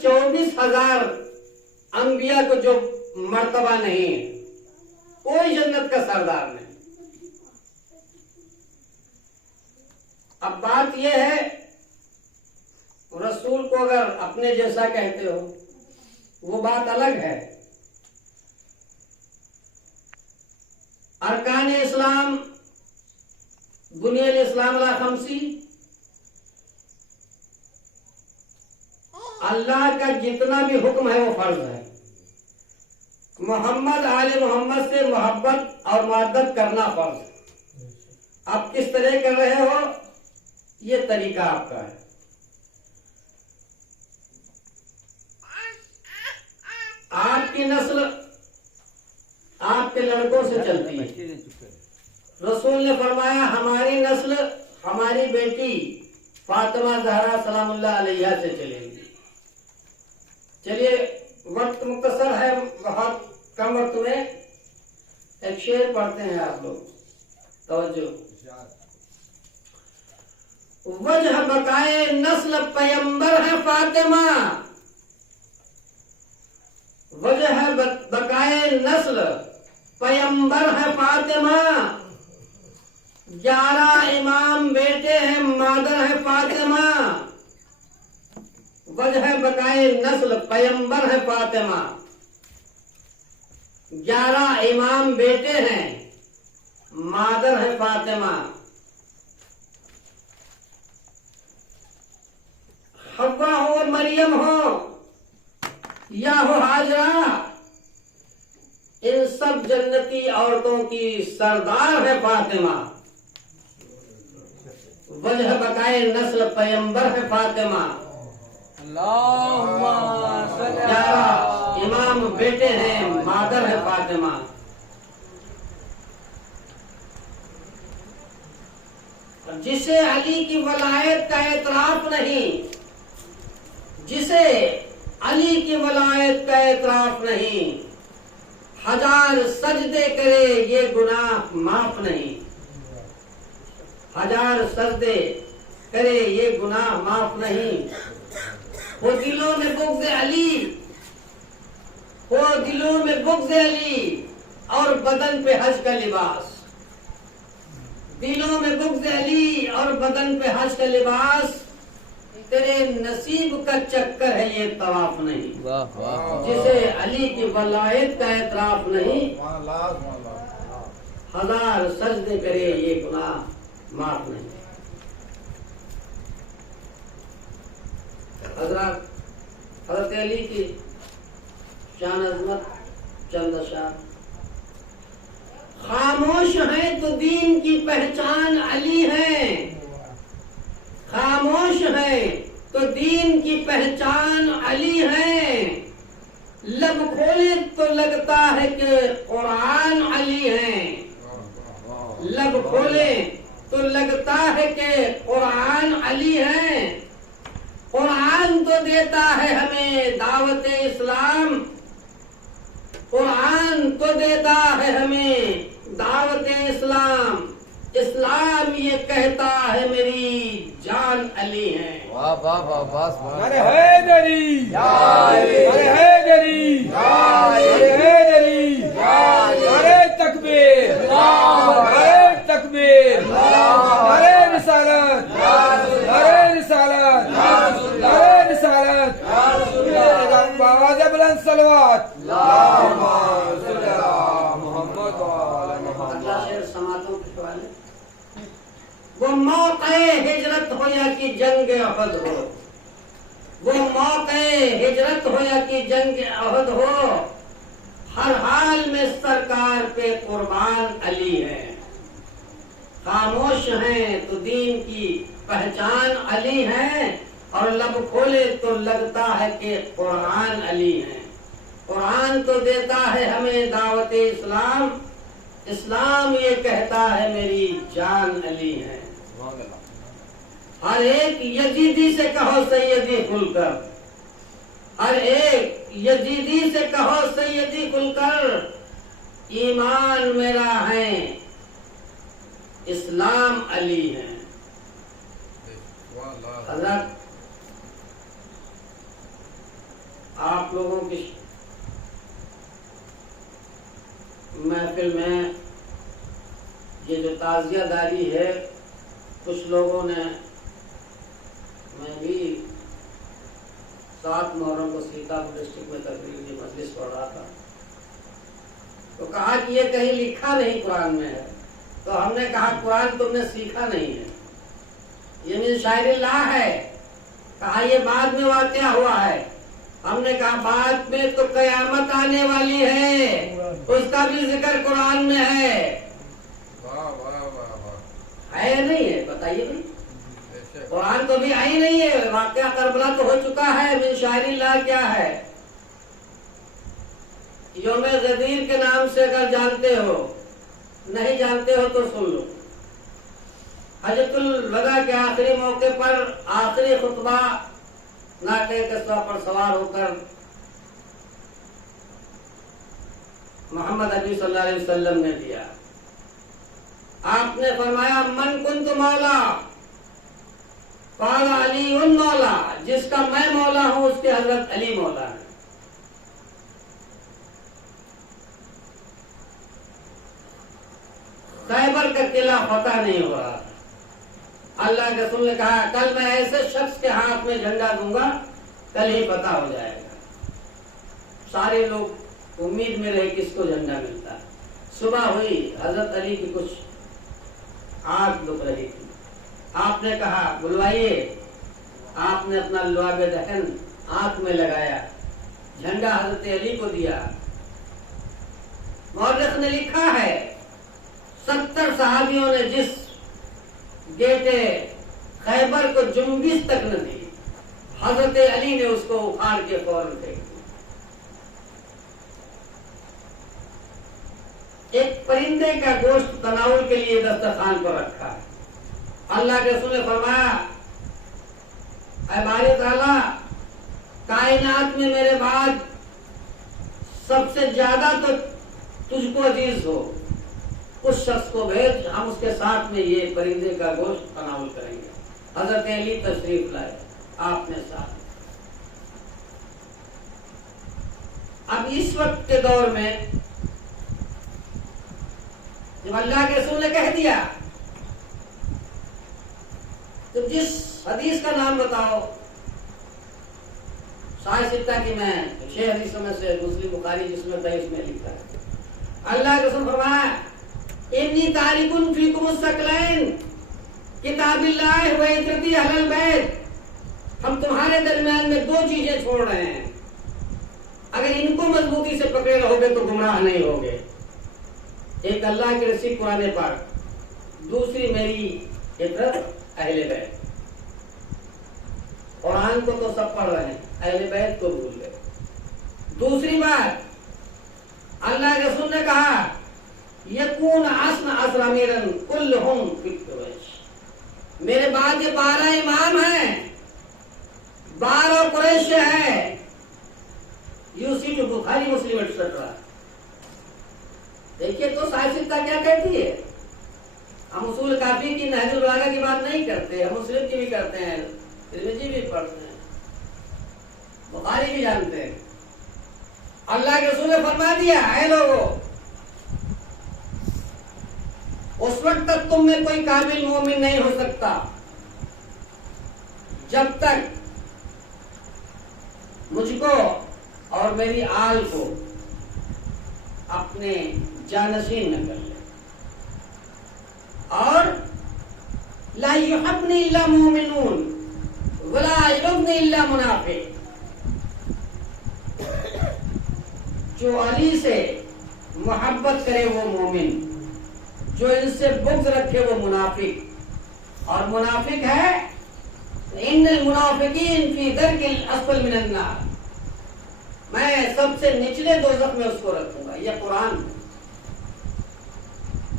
24,000 अंबिया को जो मर्तबा नहीं है, कोई जन्नत का सरदार नहीं। अब बात यह है, रसूल को अगर अपने जैसा कहते हो वो बात अलग है। अरकान इस्लाम बुनियल इस्लाम अला खमसी, अल्लाह का जितना भी हुक्म है वो फर्ज है। मोहम्मद आले मोहम्मद से मोहब्बत और मदद करना फर्ज है। आप किस तरह कर रहे हो, ये तरीका आपका है। आपकी नस्ल आपके लड़कों से चलती है। रसूल ने फरमाया हमारी नस्ल हमारी बेटी फातिमा ज़हरा सलामुल्लाह अलैहा से चलेगी। चलिए, वक्त मुख्तसर है, बहुत कम वक्त में एक शेर पढ़ते हैं आप लोग, तवज्जो। वजह बकाए नस्ल पैगंबर है फातिमा, वजह बकाए नस्ल पैगंबर है फातिमा, 11 इमाम बेटे हैं मादर है फातिमा। वजह बकाए नस्ल पैगंबर है फातिमा, 11 इमाम बेटे हैं मादर है फातिमा। हव्वा हो मरियम हो या हो हाजरा, इन सब जन्नती औरतों की सरदार है फातिमा। वजह बकाए नस्ल पैगंबर है फातिमा, 11 इमाम बेटे हैं मादर है फातिमा। जिसे अली की वलायत का एतराफ नहीं, जिसे अली की वलायत का एतराफ नहीं, 1000 सजदे करे ये गुनाह माफ नहीं। 1000 सजदे करे ये गुनाह माफ नहीं। वो दिलों में बुग़्ज़ अली, वो दिलों में बुग़्ज़ अली और बदन पे हज का लिबास। दिलों में बुग़्ज़ अली और बदन पे हज का लिबास, तेरे नसीब का चक्कर है ये तवाफ नहीं। जिसे अली की वलायत का एतराफ नहीं, 1000 सजदे करे ये गुनाह माफ नहीं। हज़रत अली की शान अज़मत चंद अशआर। खामोश है तो दीन की पहचान अली है, खामोश है तो दीन की पहचान अली है। लब खोले तो लगता है कि कुरान अली है, लब खोले तो लगता है कि कुरान अली है। कुरान तो देता है हमें दावत इस्लाम, कुरान तो देता है हमें दावत इस्लाम। इस्लाम ये कहता है मेरी जान अली है। वाह वाह वाह वाह। अरे हैदरी, अरे हैदरी, अरे हैदरी, अरे तकबीर, अरे तकबीर, अरे रिसालत, अरे रिसालत, अरे रिसालत। आवाज़ बुलंद सलवात। वो मौक़े हिजरत हो या कि जंग अहद हो, वो मौक़े हिजरत हो या कि जंग अहद हो, हर हाल में सरकार पे कुर्बान अली है। खामोश हैं तो दीन की पहचान अली है, और लब खोले तो लगता है कि कुरान अली है। कुरान तो देता है हमें दावत इस्लाम, इस्लाम ये कहता है मेरी जान अली है। हर एक यजीदी से कहो सैयदी खुलकर, हर एक यजीदी से कहो सैयदी खुलकर, ईमान मेरा है इस्लाम अली है। हज़रत आप लोगों की महफिल में ये जो ताज़ियादारी है, कुछ लोगों ने, मैं भी 7 मुहर्रम को सीतापुर डिस्ट्रिक्ट में तकरीर की मजलिस पढ़ रहा था, तो कहा कि ये कहीं लिखा नहीं कुरान में है। तो हमने कहा कुरान तुमने सीखा नहीं है, ये मिन शायरिल्लाह है। कहा ये बाद में वाक़या हुआ है। हमने कहा बाद में तो कयामत आने वाली है, उसका भी जिक्र कुरान में है। वाह वाह वाह वाह। है या नहीं है बताइए भाई। ऐसे कुरान तो भी आई नहीं है, वाक़या करबला तो हो चुका है। मिन शायरिल्लाह क्या है? यौम गदीर के नाम से अगर जानते हो, नहीं जानते हो तो सुन लो। हजतुल वदा के आखिरी मौके पर आखिरी खुतबा नाके कस्बा पर सवार होकर मोहम्मद अली सल्लल्लाहु अलैहि वसल्लम ने दिया। आपने फरमाया मन कुंतु मौला क़ाल अली उन मौला, जिसका मैं मौला हूं उसके हजरत अली मौला है। खैबर का किला फतह नहीं हो रहा था। अल्लाह के रसूल ने कहा कल मैं ऐसे शख्स के हाथ में झंडा दूंगा, कल ही पता हो जाएगा। सारे लोग उम्मीद में रहे किसको झंडा मिलता है। सुबह हुई, हजरत अली की कुछ आंख दुख रही थी। आपने कहा बुलवाइए। आपने अपना लुआब दहन आंख में लगाया, झंडा हजरत अली को दिया। मौलिक ने लिखा है 70 सहाबियों ने जिस गेटे खैबर को जुम्बिश तक न दी, हजरत अली ने उसको उखाड़ के फौरन फेंक दिया। एक परिंदे का गोश्त तनाउल के लिए दस्तरखान पर रखा है। अल्लाह के रसूल ने फरमाया ऐ बारी ताला, कायनात में मेरे बाद सबसे ज्यादा तो तुझको अजीज हो, उस शख्स को भेज, हम उसके साथ में ये परिंदे का गोश्त तनाउल करेंगे। हजरत अली तशरीफ लाए आपने साथ। अब इस वक्त के दौर में जब अल्लाह के रसूल ने कह दिया, तो जिस हदीस का नाम बताओ, शायद सित्ता की मैं 6 हदीसों में से मुस्लिम बुखारी जिसमें 23 में लिखा है। अल्लाह के रसूल फरमाया इन्नी तारिकुन फीकुम अस्सकलैन किताबिल्लाह व इत्रती अहलल बैत, हम तुम्हारे दरमियान में 2 चीजें छोड़ रहे हैं, अगर इनको मजबूती से पकड़े रहोगे तो गुमराह नहीं होगे। एक अल्लाह की रस्सी कुरान पाक, दूसरी मेरी इतरत अहले बैत। कुरान को तो सब पढ़ रहे हैं, अहले बैत को भूल गए। दूसरी बात अल्लाह के रसूल ने कहा यकून आसन असरामीरन कुल्लुहुम फिक्रुश, मेरे बाद ये 12 इमाम हैं, 12 कुरैश है। यूसी टू बुखारी मुस्लिम एक्सेट्रा। देखिए तो साहित्य क्या कहती है। हम उसूल काफी की नहजुल बलागा की बात नहीं करते, हम मुस्लिम की भी करते हैं, तिरमिजी भी पढ़ते हैं, बुखारी भी जानते हैं। अल्लाह के रसूल ने फरमा दिया है लोगों, उस वक्त तक तुम में कोई काबिल मोमिन नहीं हो सकता जब तक मुझको और मेरी आल को अपने जानशीन न कर ले। और ला युहिब्बुनी इल्ला मुमिनून वला युहिब्बुनी इल्ला मुनाफिक, जो अली से मोहब्बत करे वो मोमिन, जो इनसे बुग़्ज़ रखे वो मुनाफिक। और मुनाफिक है इन्नल मुनाफिकीन फी दरकिल अस्फल मिनन नार, मैं सबसे निचले दोज़ख में उसको रखूंगा। यह कुरान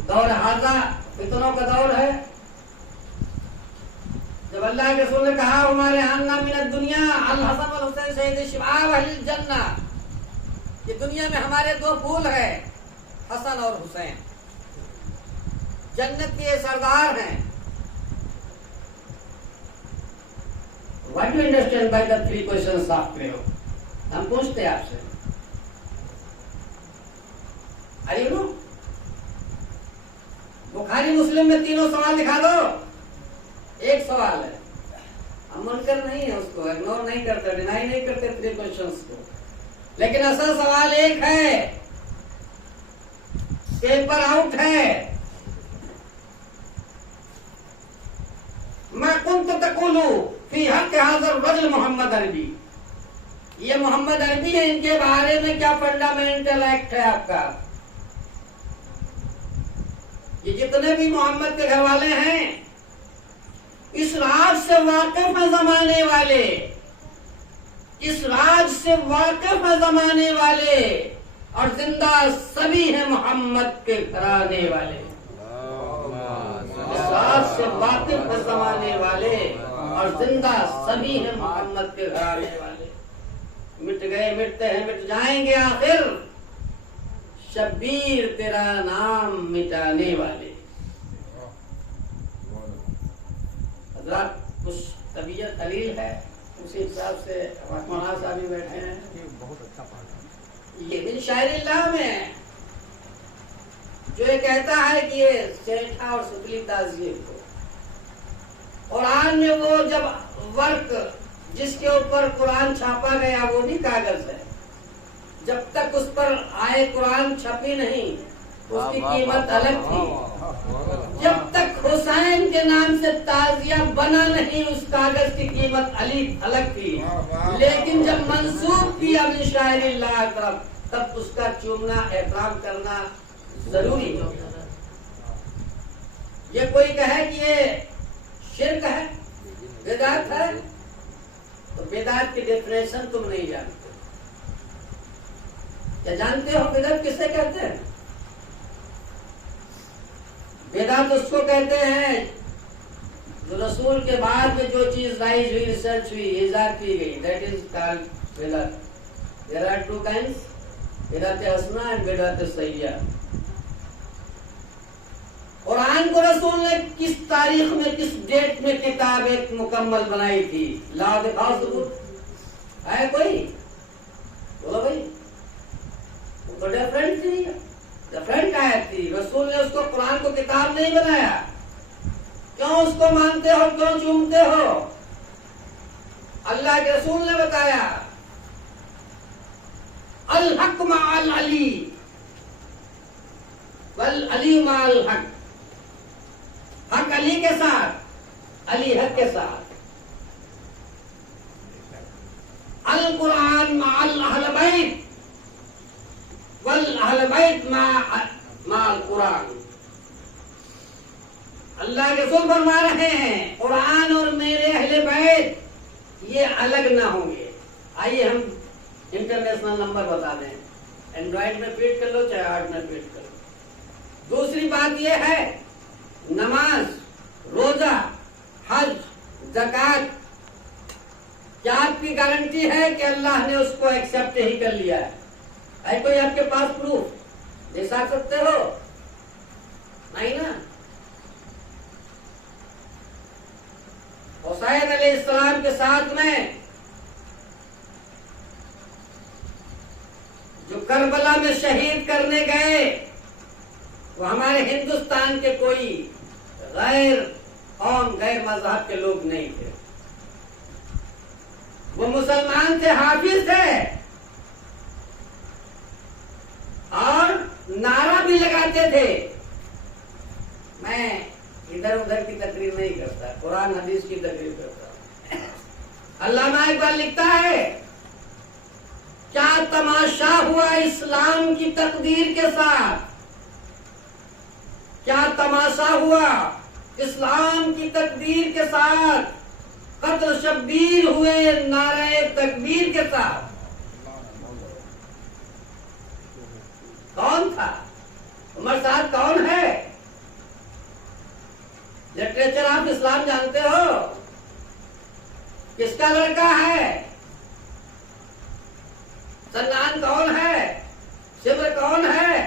दौर हाजा फितनों का दौर है। जब अल्लाह के रसूल ने कहा हमारे अन्ना मिनद दुनिया अल हसन वल हुसैन सैयद शिबाब अहल जन्ना, कि दुनिया में हमारे 2 फूल है, हसन और हुसैन, जन्नत के सरदार हैं। What do you understand by the 3 questions after you? हम पूछते हैं आपसे, अरे यू नो, बुखारी मुस्लिम में तीनों सवाल दिखा दो। एक सवाल है, हम मुनकर नहीं है, उसको इग्नोर नहीं करते, डिनाई नहीं करते 3 क्वेश्चंस को, लेकिन असल सवाल एक है, पेपर आउट है। मैं कुंत तकुलू फी हक हाज़िर रजुल मोहम्मद अरबी, ये मोहम्मद अरबी है, इनके बारे में क्या फंडामेंटल एक्ट है आपका? ये जितने भी मोहम्मद के घर वाले हैं, इस राज से वाकिफ है जमाने वाले, इस राज से वाकिफ है जमाने वाले, और जिंदा सभी हैं मोहम्मद के घराने वाले। इस राज से वाकिफ है जमाने वाले और जिंदा सभी हैं मोहम्मद के घराने वाले। मिट गए, मिटते हैं, मिट जाएंगे आखिर, शब्बीर तेरा नाम मिटाने वाले। हज़रात कुछ तबीयत कलील है, उसी हिसाब से मौलाना साहब भी बैठे हैं। बहुत अच्छा पाठ ये भी शायरी-ए-अल्लाह में है, जो ये कहता है कि ये सेठा और सुतली ताज़िए को, और आज में वो जब वर्क जिसके ऊपर कुरान छापा गया वो भी कागज है, जब तक उस पर आए कुरान छपी नहीं उसकी कीमत अलग थी, जब तक हुसैन के नाम से ताजिया बना नहीं उस कागज की कीमत अलग थी, लेकिन जब मंसूब किया अपनी शायरी-ए-अल्लाह तरफ, तब उसका चूमना, एहतराम करना जरूरी हो गया। ये कोई कहे कि ये शिर्क है, बिदअत है, तो बिदअत की डेफिनेशन तुम नहीं जानते। क्या जानते हो बिदअत किसे कहते हैं? बिदअत उसको कहते हैं जो रसूल के बाद में जो चीज राइज हुई, रिसर्च हुई, इजाद की गई, दैट इज कॉल्ड बिदअत। देयर आर 2 काइंड्स, बिदअत हसना एंड बिदअत सय्या। कुरान को रसूल ने किस तारीख में, किस डेट में किताब एक मुकम्मल बनाई थी? ला दिखाओ सबूत है कोई? बोलो भाई। वो तो डिफरेंट थी, डिफरेंट आयत थी। रसूल ने उसको, कुरान को किताब नहीं बनाया। क्यों उसको मानते हो, क्यों चूमते हो? अल्लाह के रसूल ने बताया, अल हक मअल अली वल अली मअल हक, हक अली के साथ, अली हक के साथ। अल कुरान मअल अहल बैत वल अहल बैत मअल कुरान। अल्लाह के रसूल फरमा रहे हैं, कुरान और मेरे अहले बैत ये अलग ना होंगे। आइए हम इंटरनेशनल नंबर बता दें, एंड्रॉइड में फीड कर लो चाहे 8 में फीड कर लो। दूसरी बात यह है, नमाज, रोजा, हज, ज़कात, क्या आपकी गारंटी है कि अल्लाह ने उसको एक्सेप्ट ही कर लिया है? कोई आपके पास प्रूफ दे सकते हो? नहीं ना। हुसैन अलैहिस्सलाम के साथ में जो करबला में शहीद करने गए, वो हमारे हिंदुस्तान के कोई गैर कौम, गैर मजहब के लोग नहीं थे। वो मुसलमान थे, हाफिज थे, और नारा भी लगाते थे। मैं इधर उधर की तकरीर नहीं करता, कुरान हदीस की तकरीर करता। अल्लामा इकबाल लिखता है, क्या तमाशा हुआ इस्लाम की तकदीर के साथ, क्या तमाशा हुआ इस्लाम की तकदीर के साथ, कत्ल शब्बीर हुए नारे तकबीर के साथ। कौन था उमर साहब? कौन है? लिटरेचर आप इस्लाम जानते हो? किसका लड़का है? सन्नान कौन है? शिब्र कौन है?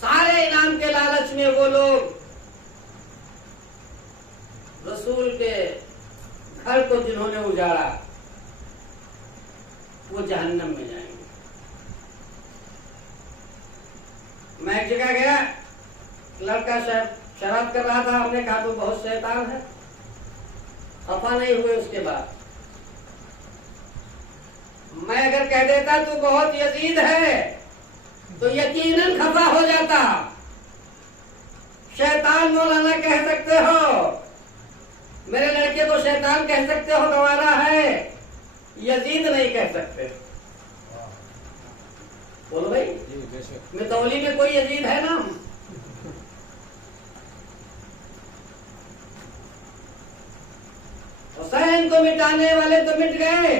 सारे इनाम के लालच में वो लोग रसूल के घर को जिन्होंने उजाड़ा, वो जहन्नम में जाएंगे। मैं एक जगह गया, लड़का शराब कर रहा था, हमने कहा तो बहुत शैतान है, खफा नहीं हुए। उसके बाद मैं अगर कह देता तू बहुत यजीद है तो यकीनन खफा हो जाता। शैतान मौलाना कह सकते हो, मेरे लड़के को शैतान कह सकते हो, गवारा है, यजीद नहीं कह सकते। बोलो भाई, जी बेशक। मितौली में कोई यजीद है ना? हुसैन को मिटाने वाले तो मिट गए।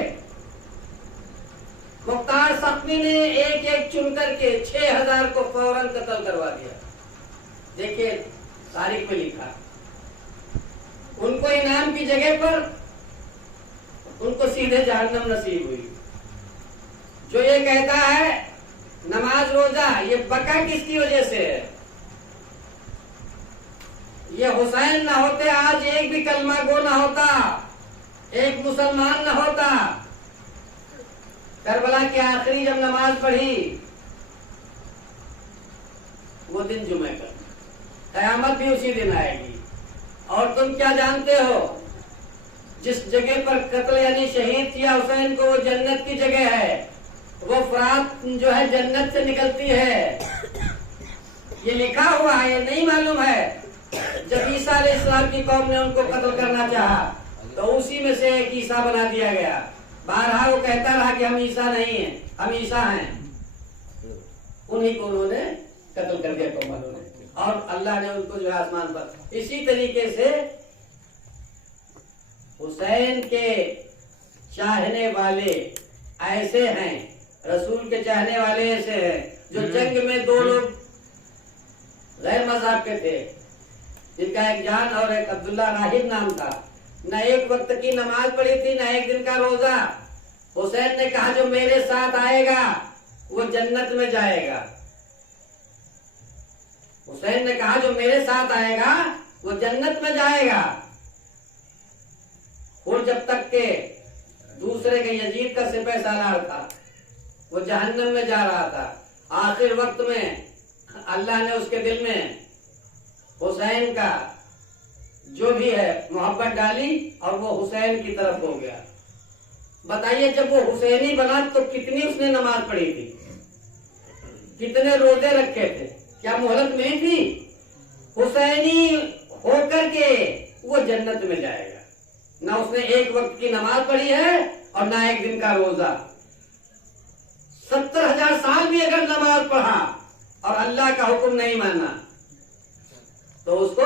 मुख्तार सख्मी ने एक एक चुन करके 6000 को फौरन कत्ल करवा दिया। देखिए तारीख में लिखा, उनको इनाम की जगह पर उनको सीधे जहन्नम नसीब हुई। जो ये कहता है नमाज रोजा, ये बका किसकी वजह से है? ये हुसैन ना होते आज एक भी कलमा गो ना होता, एक मुसलमान ना होता। करबला की आखिरी जब नमाज पढ़ी, वो दिन जुमे का, कयामत भी उसी दिन आएगी। और तुम क्या जानते हो, जिस जगह पर कत्ल यानी शहीद किया हुसैन को, वो जन्नत की जगह है। वो फरात जो है जन्नत से निकलती है, ये लिखा हुआ है, ये नहीं मालूम है। जब ईसा अलैहिस्सलाम की कौम ने उनको कत्ल करना चाहा तो उसी में से एक ईसा बना दिया गया। बारहा वो कहता रहा कि हम ईसा नहीं हैं, हम ईसा हैं। उन्हीं को उन्होंने कत्ल कर दिया कौम वालों ने, और अल्लाह ने उनको जो है आसमान पर। इसी तरीके से हुसैन के चाहने वाले ऐसे हैं, रसूल के चाहने वाले ऐसे हैं जो जंग में दो लोग गैर मज़हब के थे, जिनका एक जान और एक अब्दुल्ला राहिब नाम था। न एक वक्त की नमाज पढ़ी थी, न एक दिन का रोजा। हुसैन ने कहा जो मेरे साथ आएगा वो जन्नत में जाएगा। हुसैन ने कहा जो मेरे साथ आएगा वो जन्नत में जाएगा। और जब तक के दूसरे के यजीद का सिपह सालार था, वो जहन्नम में जा रहा था। आखिर वक्त में अल्लाह ने उसके दिल में हुसैन का जो भी है मोहब्बत डाली और वो हुसैन की तरफ हो गया। बताइए, जब वो हुसैनी बना तो कितनी उसने नमाज पढ़ी थी, कितने रोजे रखे थे, क्या मोहलत मिली थी? हुसैनी होकर के वो जन्नत में जाएगा। ना उसने एक वक्त की नमाज पढ़ी है और ना एक दिन का रोजा। 70,000 साल भी अगर नमाज पढ़ा और अल्लाह का हुक्म नहीं माना तो उसको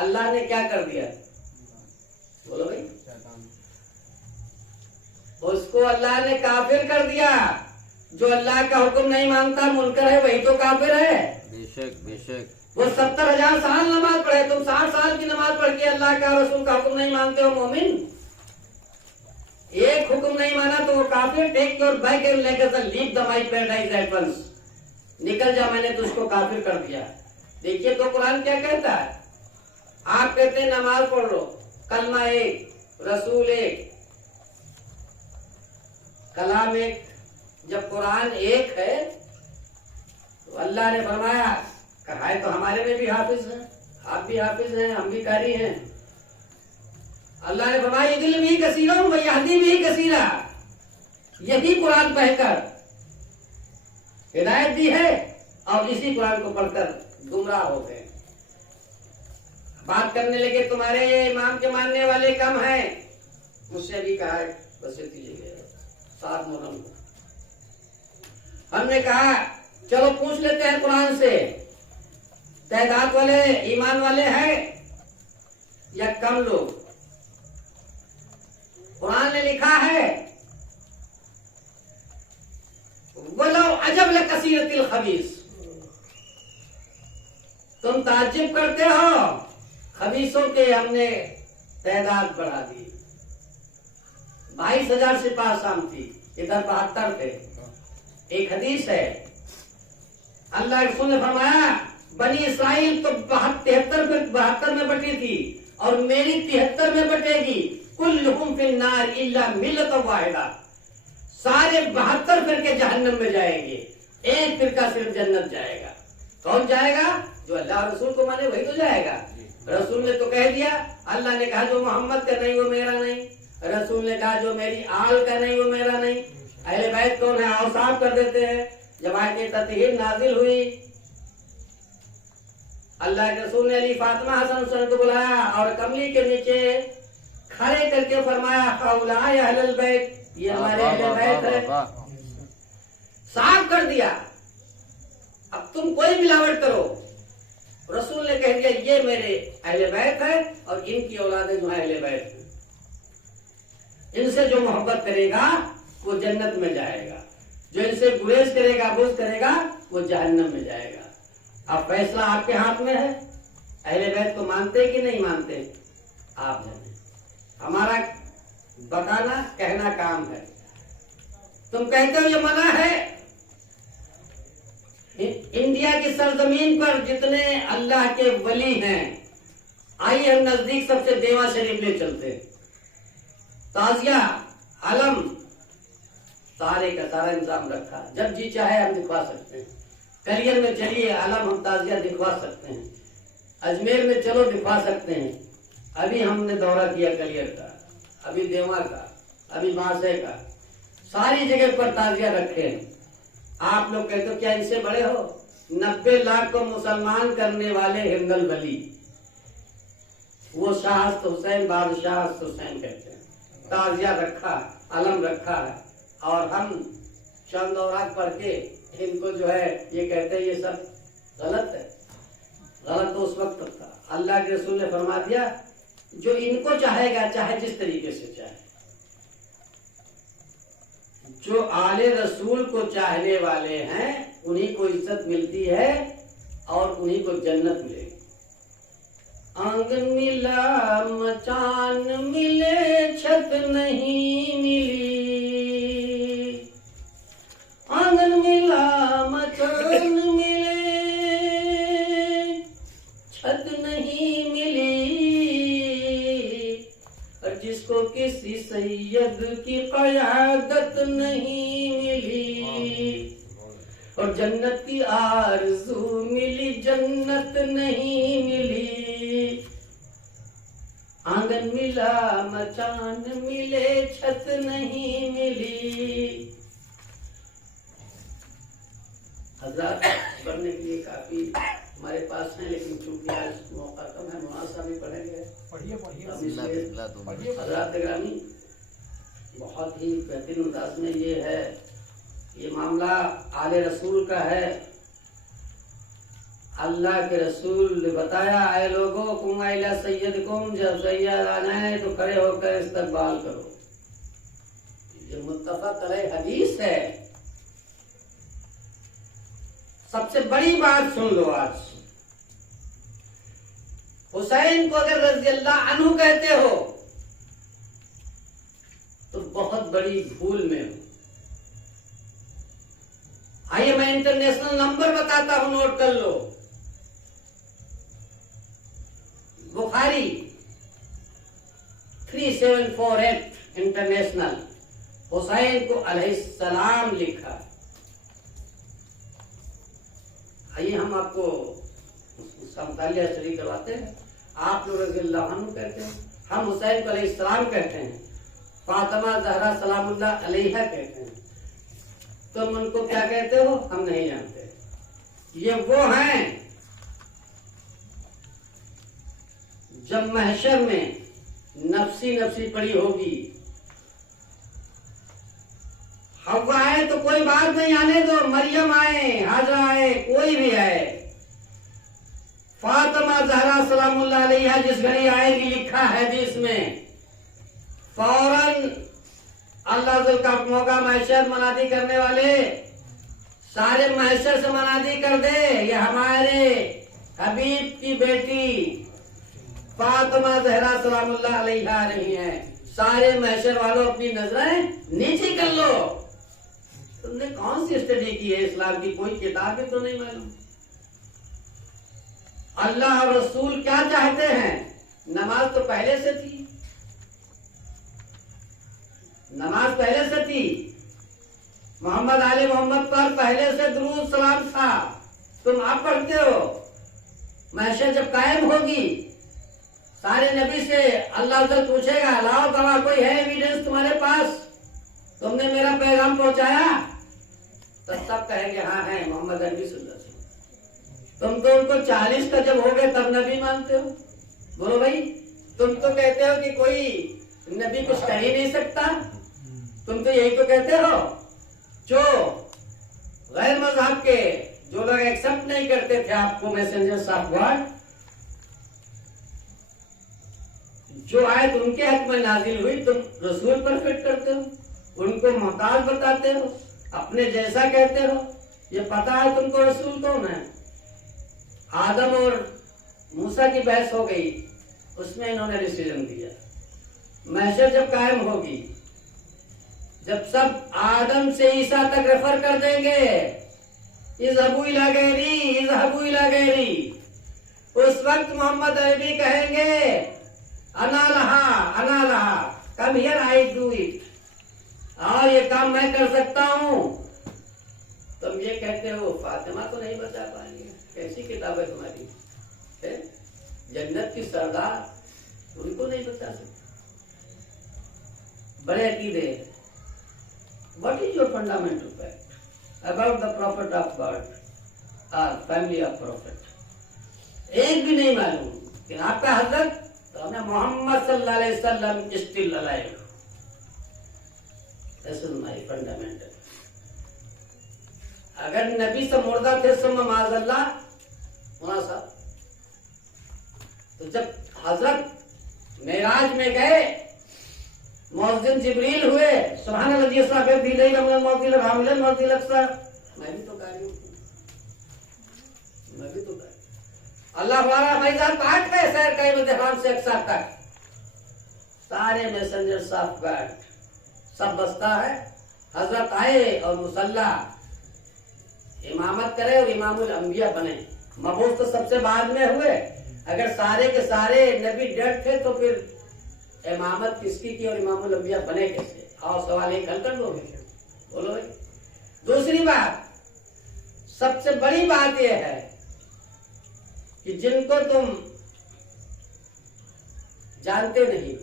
अल्लाह ने क्या कर दिया? बोलो भाई, उसको अल्लाह ने काफिर कर दिया। जो अल्लाह का हुक्म नहीं मानता, मुनकर है, वही तो काफिर है। बेशक बेशक। वो 70,000 साल नमाज पढ़े, तुम 60 साल की नमाज पढ़ के अल्लाह का रसूल का हुक्म नहीं मानते हो मोमिन। एक हुक्म नहीं माना तो वो काफिर। Take your bag and let us leave the my paradise at once. निकल जा, मैंने तुझको काफिर कर दिया। देखिए तो कुरान क्या कहता है। आप कहते हैं नमाज पढ़ लो, कलमा एक, रसूल एक, कलाम एक। जब कुरान एक है तो अल्लाह ने फरमाया, कहा है तो हमारे में भी हाफिज है, आप भी हाफिज हैं, हम भी कारी हैं। अल्लाह ने फरमाया इदिल भी कसीरा व यहदी भी कसीरा। यही कुरान पढ़कर हिदायत दी है और इसी कुरान को पढ़कर गुमराह हो गए। बात करने लगे तुम्हारे ये इमाम के मानने वाले कम हैं। मुझसे भी कहा है बस कीजिए 7 मुहर्रम को। हमने कहा चलो पूछ लेते हैं कुरान से, तादाद वाले ईमान वाले हैं या कम लोग? कुरान ने लिखा है वलो अजब लकसीरतिल खबीस। तुम ताज्जुब करते हो, खबीसों के हमने तादाद बढ़ा दी। 22,000 सिपाह शाम थी, इधर 72 थे। एक हदीस है, अल्लाह के रसूल ने फरमाया बनी इस्राइल तो 72 में बटी थी और मेरी 73 में बटेगी। कुल्लुहुम फिन्नार इल्ला मिल्लत वाहिदा। सारे 72 फिरके जहन्नम में जाएंगे, एक फिरका सिर्फ जन्नत जाएगा। कौन जाएगा? जो अल्लाह और रसूल को माने वही तो जाएगा। रसूल ने तो कह दिया, अल्लाह ने कहा जो मोहम्मद का नहीं वो मेरा नहीं, रसूल ने कहा जो मेरी आल का नहीं वो मेरा नहीं। अहले बैत कौन है? और साफ कर देते हैं। जब आयत तत्हीर नाजिल हुई, अल्लाह के रसूल ने अली, फातिमा, हसन हुसैन को बुलाया और कमली के नीचे खड़े करके फरमाया, हौलाए अहलुल बैत, ये हमारे अहले बैत है। साफ कर दिया, अब तुम कोई मिलावट करो। रसूल ने कह दिया ये मेरे अहले बैत है और इनकी औलादें जो है अहले बैत है। इनसे जो मोहब्बत करेगा वो जन्नत में जाएगा, जो इनसे गुरेज करेगा, बुग़्ज़ करेगा, वो जहन्नम में जाएगा। अब फैसला आपके हाथ में है। अहले बैत को मानते कि नहीं मानते आप जाने, हमारा बताना कहना काम है। तुम कहते हो ये मना है। इंडिया की सरजमीन पर जितने अल्लाह के वली हैं, आइए हम नजदीक सबसे देवा शरीफ ले चलते हैं। ताजिया, अलम, सारे का सारा इंतजाम रखा, जब जी चाहे हम दिखवा सकते हैं। कलियर में चलिए, अलम हम ताजिया दिखवा सकते हैं। अजमेर में चलो दिखवा सकते हैं। अभी हमने दौरा किया कलियर का, अभी देवा का, अभी मासे का, सारी जगह पर ताजिया रखे हैं। आप लोग कहते हो क्या इनसे बड़े हो? 90 लाख को मुसलमान करने वाले हिंदल वली, वो शाह हुसैन, बादशाह हुसैन कहते हैं। ताजिया रखा, अलम रखा है, और हम चंद औरात पढ़ के इनको जो है ये कहते हैं ये सब गलत है। गलत तो उस वक्त था। अल्लाह के रसूल ने फरमा दिया जो इनको चाहेगा, चाहे जिस तरीके से चाहे, जो आले रसूल को चाहने वाले हैं उन्हीं को इज्जत मिलती है और उन्हीं को जन्नत मिलेगी। आंगन मिला मचान मिले, छत नहीं मिली। आंगन मिला मचान मिले, छत नहीं मिली। और जिसको किसी सैयद की क़यादत नहीं मिली, और जन्नत की आरज़ू मिली, जन्नत नहीं मिली। आंगन मिला मचान मिले, छत नहीं मिली। हज़रात पढ़ने के लिए काफी हमारे पास हैं, लेकिन चूंकि आज मौका कम है, मुआसा भी पढ़ेंगे। हज़रात ग्रामी, बहुत ही बेहतरीन अंदाज में ये है, ये मामला आले रसूल का है। अल्लाह के रसूल ने बताया, ऐ लोगों कुम इला सय्यदकुम, जब सैयद आना है तो खड़े होकर इस्तकबाल करो। ये मुत्तफक अलैह हदीस है। सबसे बड़ी बात सुन लो आज, हुसैन को अगर रज़ियल्लाहु अन्हु कहते हो तो बहुत बड़ी भूल में हो। आइए मैं इंटरनेशनल नंबर बताता हूं, नोट कर लो। बुखारी 3748 इंटरनेशनल, हुसैन को अलैहिस्सलाम लिखा। आइए हम आपको उसका मुतालिया शरीक करवाते हैं। आप लोग रज़ियल्लाहु अन्हु कहते हैं, हम हुसैन को अलैहिस्सलाम कहते हैं, फातिमा ज़हरा सलामुल्लाह अलैहा कहते हैं। तुम उनको क्या कहते हो हम नहीं जानते। ये वो हैं जब महशर में नफसी नफसी पड़ी होगी, हव्वा आए तो कोई बात नहीं, आने दो, मरियम आए, हाजरा आए, कोई भी आए, फातिमा ज़हरा सलामुल्लाह अलैहा जिस घड़ी आएगी, लिखा है हदीस में, फौरन अल्लाह का मौका महशर मनादी करने वाले सारे महशर से मनादी कर दे, ये हमारे हबीब की बेटी फातिमा ज़हरा सलामुल्लाह अलैहा रही हैं। सारे महशर वालों अपनी नजरें नीचे कर लो। तुमने कौन सी स्टडी की है इस्लाम की? कोई किताब ही तो नहीं मालूम। अल्लाह और रसूल क्या चाहते हैं? नमाज तो पहले से थी, नमाज पहले से थी, मोहम्मद आले मोहम्मद पर पहले से दुरूद सलाम था, तुम आप पढ़ते हो। महशर जब कायम होगी, सारे नबी से अल्लाह से पूछेगा, लाओ गवाह, कोई है एविडेंस तुम्हारे पास, तुमने मेरा पैगाम पहुंचाया? तो सब कहेंगे हाँ है, मोहम्मद अरबी सल्लल्लाहु अलैहि वसल्लम। तुम तो उनको 40 का जब हो गए तब नबी मानते हो। बोलो भाई, तुम तो कहते हो कि कोई नबी कुछ कह ही नहीं सकता, तुम तो यही तो कहते हो। जो गैर मजहब के जो लोग एक्सेप्ट नहीं करते थे आपको मैसेंजर्स ऑफ गॉड, जो आयत उनके हक में नाजिल हुई, तुम रसूल पर फिट करते हो, उनको मोहताज बताते हो, अपने जैसा कहते हो। ये पता है तुमको रसूल कौन है? आदम और मूसा की बहस हो गई, उसमें इन्होंने डिसीजन दिया। महशर जब कायम होगी, जब सब आदम से ईसा तक रेफर कर देंगे, इज़हबू इला गैरी, इज़हबू इला गैरी, उस वक्त मोहम्मद अरबी कहेंगे अना लहा, come here, I do it, और ये काम मैं कर सकता हूं। तुम ये कहते हो फातिमा तो नहीं बचा पाएंगे, कैसी किताब है तुम्हारी? जन्नत की सरदार, उनको नहीं बचा सकते। बड़े अकीदे। What is your fundamental fact about the prophet of God और फैमिली ऑफ प्रॉफिट? एक भी नहीं मालूम। लेकिन आपका हजरत तो हमने मोहम्मद सल्लल्लाहु अलैहि वसल्लम still alive. This is my fundamental. अगर नबी से मुर्दा थे सुम्मा माज़अल्लाह होना साहब, तो जब हजरत मेराज में गए, मुअज्जिन जिब्रील हुए, सुभान अल्लाह साहब दिले रमल मौतिल रामिल मौतिल अक्सा, मैं भी तो कारी हूं, मैं भी तो कारी। अल्लाह वाला मैदान पाक में सैर कई मदहान से अक्सा तक सारे मैसेंजर ऑफ गॉड सब बसता है। हजरत आए और मुसल्ला इमामत करे और इमामुल अंबिया बने। मबूस तो सबसे बाद में हुए। अगर सारे के सारे नबी डेड थे तो फिर इमामत किसकी की और इमामुल अंबिया बने कैसे? आओ सवाल एक हल कर दो, बोलो भाई। दूसरी बात, सबसे बड़ी बात यह है कि जिनको तुम जानते नहीं,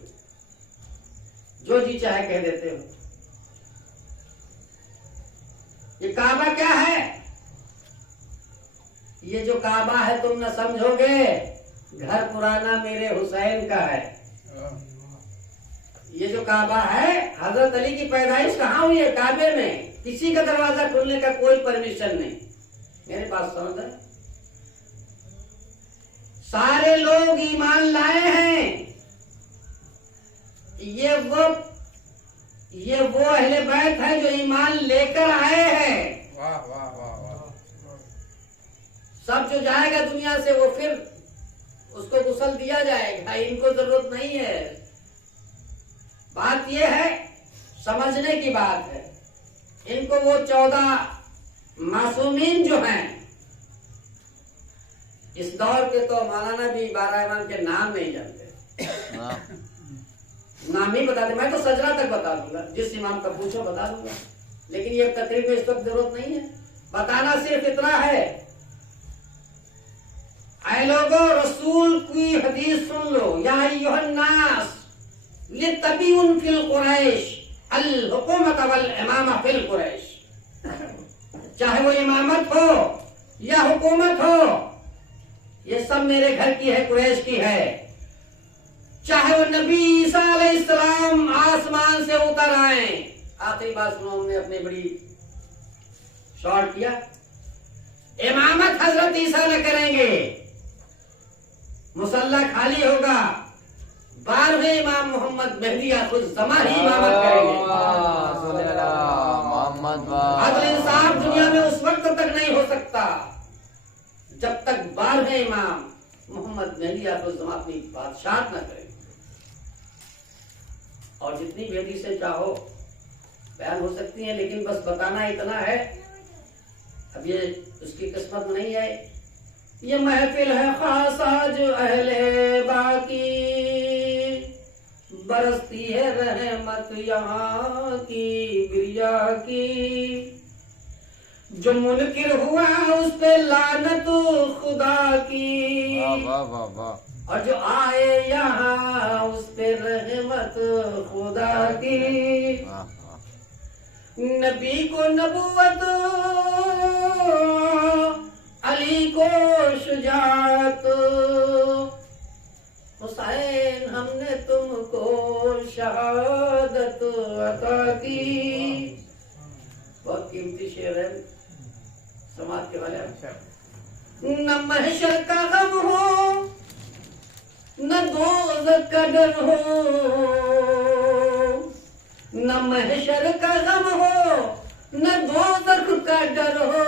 जो जी चाहे कह देते हो। ये काबा क्या है? ये जो काबा है तुम न समझोगे, घर पुराना मेरे हुसैन का है। ये जो काबा है, हजरत अली की पैदाइश कहाँ हुई है? काबे में। किसी का दरवाजा खोलने का कोई परमिशन नहीं। मेरे पास समझ है, सारे लोग ईमान लाए हैं। ये वो अहले बैत है जो ईमान लेकर आए हैं। वाह वाह वाह वाह। सब जो जाएगा दुनिया से वो फिर उसको गुस्ल दिया जाएगा, इनको जरूरत नहीं है। बात ये है, समझने की बात है। इनको वो 14 मासूमीन जो हैं, इस दौर के तो मौलाना भी 12 इमाम के नाम नहीं जानते। नाम ही बता दे, मैं तो सजरा तक बता दूंगा, जिस इमाम का पूछो बता दूंगा। लेकिन ये तकरीब में इस वक्त जरूरत नहीं है। बताना सिर्फ इतना है, ऐ लोगों, रसूल की हदीस सुन लो। या अय्युहन्नास लितबीउन फिल कुरैश अल हुकूमत वल इमामा फिल कुरैश। चाहे वो इमामत हो या हुकूमत हो, ये सब मेरे घर की है, कुरैश की है। चाहे वो नबी ईसा अलैहिस्सलाम आसमान से उतर आए। आखिरी बात सुनो, हमने अपनी बड़ी शॉर्ट किया। इमामत हजरत ईसा न करेंगे, मुसल्ला खाली होगा, 12वें इमाम मोहम्मद मेहदी खुद-ज़मा ही इमामत करेंगे। अदल इंसाफ दुनिया में उस वक्त तक नहीं हो सकता जब तक 12वें इमाम मोहम्मद मेहदी खुद-ज़मा अपनी बादशाहत न करेंगे। और जितनी बेदी से चाहो बयान हो सकती है, लेकिन बस बताना इतना है, अब ये उसकी किस्मत नहीं है। ये महफिल है खासा जो अहले बाकी बरसती है रहमत यहाँ की बिरिया की। जो मुनकिर हुआ उस पे लानत खुदा की, वाह वाह वाह। और जो आए यहाँ उस पे रहमत खुदा की। वाह वाह। नबी को नबूवत, अली को शुजात, हुसैन हमने तुमको शहादत अता की। बहुत कीमती शेर है समाज के बारे में। न महशर का गम हो न दोज़ख का डर हो, न महशर का गम हो न दोज़ख का डर हो,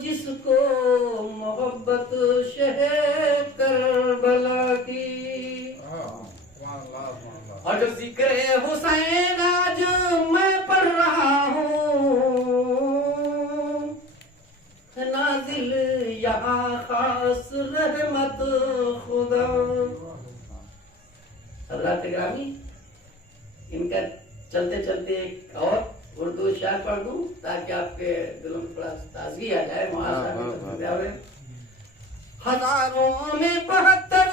जिसको मोहब्बत शहे करबला की। और जो जिक्र हुसैन आज मैं पढ़ रहा हूँ, नाजिल यहाँ खास रहमत खुदा। हज़रात ग्रामी, इनका चलते चलते एक और उर्दू शायर पढ़ दूं ताकि आपके दिलों में थोड़ा ताजगी आ जाए। हजारों में 72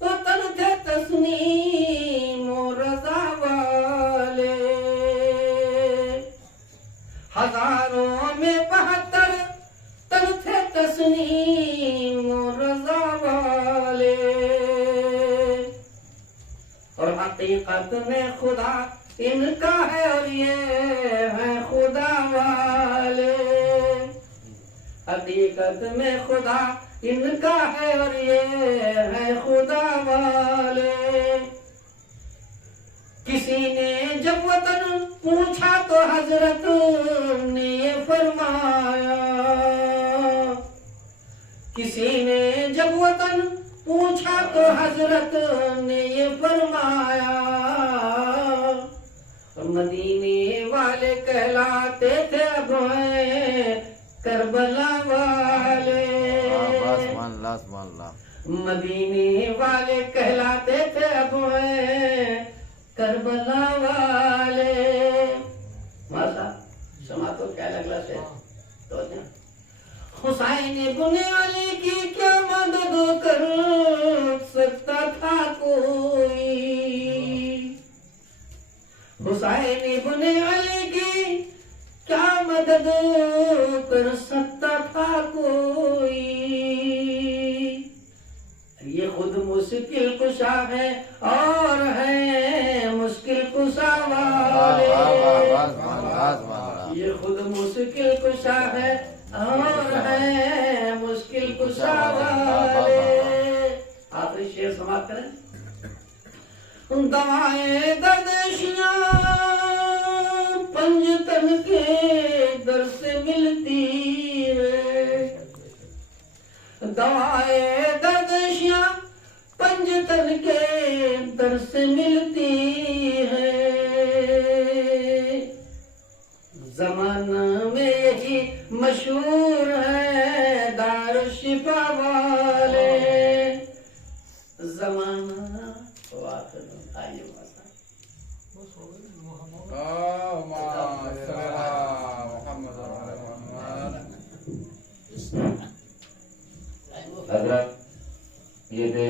तो तन थे तस्नीम रज़ा वाले, हजारों में 72 तन थे तस्नीम रज़ा वाले। और हकीकत में खुदा इनका है और ये है खुदा वाले। हकीकत में खुदा इनका है और ये है खुदा वाले। किसी ने जब वतन पूछा तो हजरत ने ये फरमाया, किसी ने जब वतन पूछा तो हजरत ने ये फरमाया, मदीने वाले कहलाते थे अब करबला वाले। मदीने वाले कहलाते थे अब करबला वाले। मासा समा तो क्या लगला से तो हुसैन इब्न अली की क्या मदद कर सकता था कोई, हुसैन इब्न अली की क्या मदद कर सकता था कोई। ये खुद मुश्किल कुशा है और है मुश्किल कुशा वाले। ये खुद मुश्किल कुशा है और है मुश्किल कुशा वाले। आखिरी शेर समाप्त करें। दवाएं दर्देशियां पंजतन के दर से मिलती है, दवाएं दर्देशियां पंजतन के दर से मिलती है। जमाना में यही मशहूर है दारुल शिफा वाले। जमाना हजरत ये थे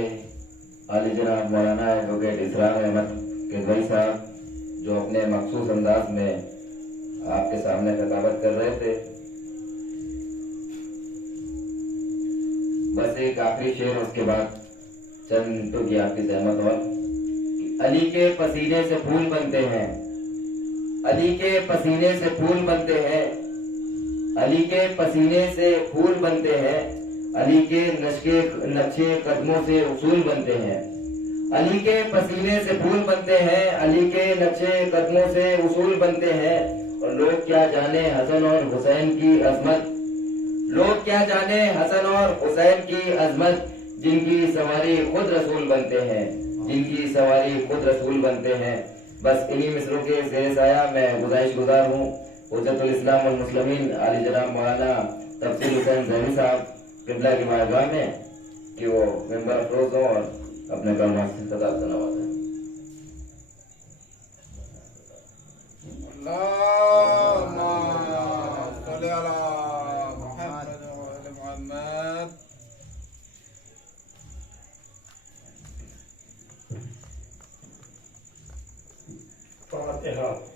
आली जनाब मौलाना एडवोकेट इसरार अहमद किदवई साहब, जो अपने मखसूस अंदाज में आपके सामने खिताबत कर रहे थे। बस एक आखिरी शेर, उसके बाद चंद मिनटों की आपकी सहमत और अली के पसीने से फूल बनते हैं, अली के पसीने से फूल बनते हैं, अली के पसीने से फूल बनते हैं, अली के नक्शे कदमों से उसूल बनते हैं। अली के पसीने से फूल बनते हैं, अली के नक्शे कदमों से उसूल बनते हैं। और लोग क्या जाने हसन और हुसैन की अजमत, लोग क्या जाने हसन और हुसैन की अजमत, जिनकी सवारी खुद रसूल बनते हैं, जिनकी सवारी खुद रसूल बनते हैं। बस इन्हीं मिसरों के ज़ेर साया मैं गुजारिश गुजार हूँ हुज्जतुल इस्लाम वल मुस्लिमीन आली जनाब मौलाना तफसीर हुसैन ज़ैनी साहब किबला की बारगाह में कि वो मेंबर अफरोज हो और अपने कलमा से सदा नवाज़ें। फातिहा।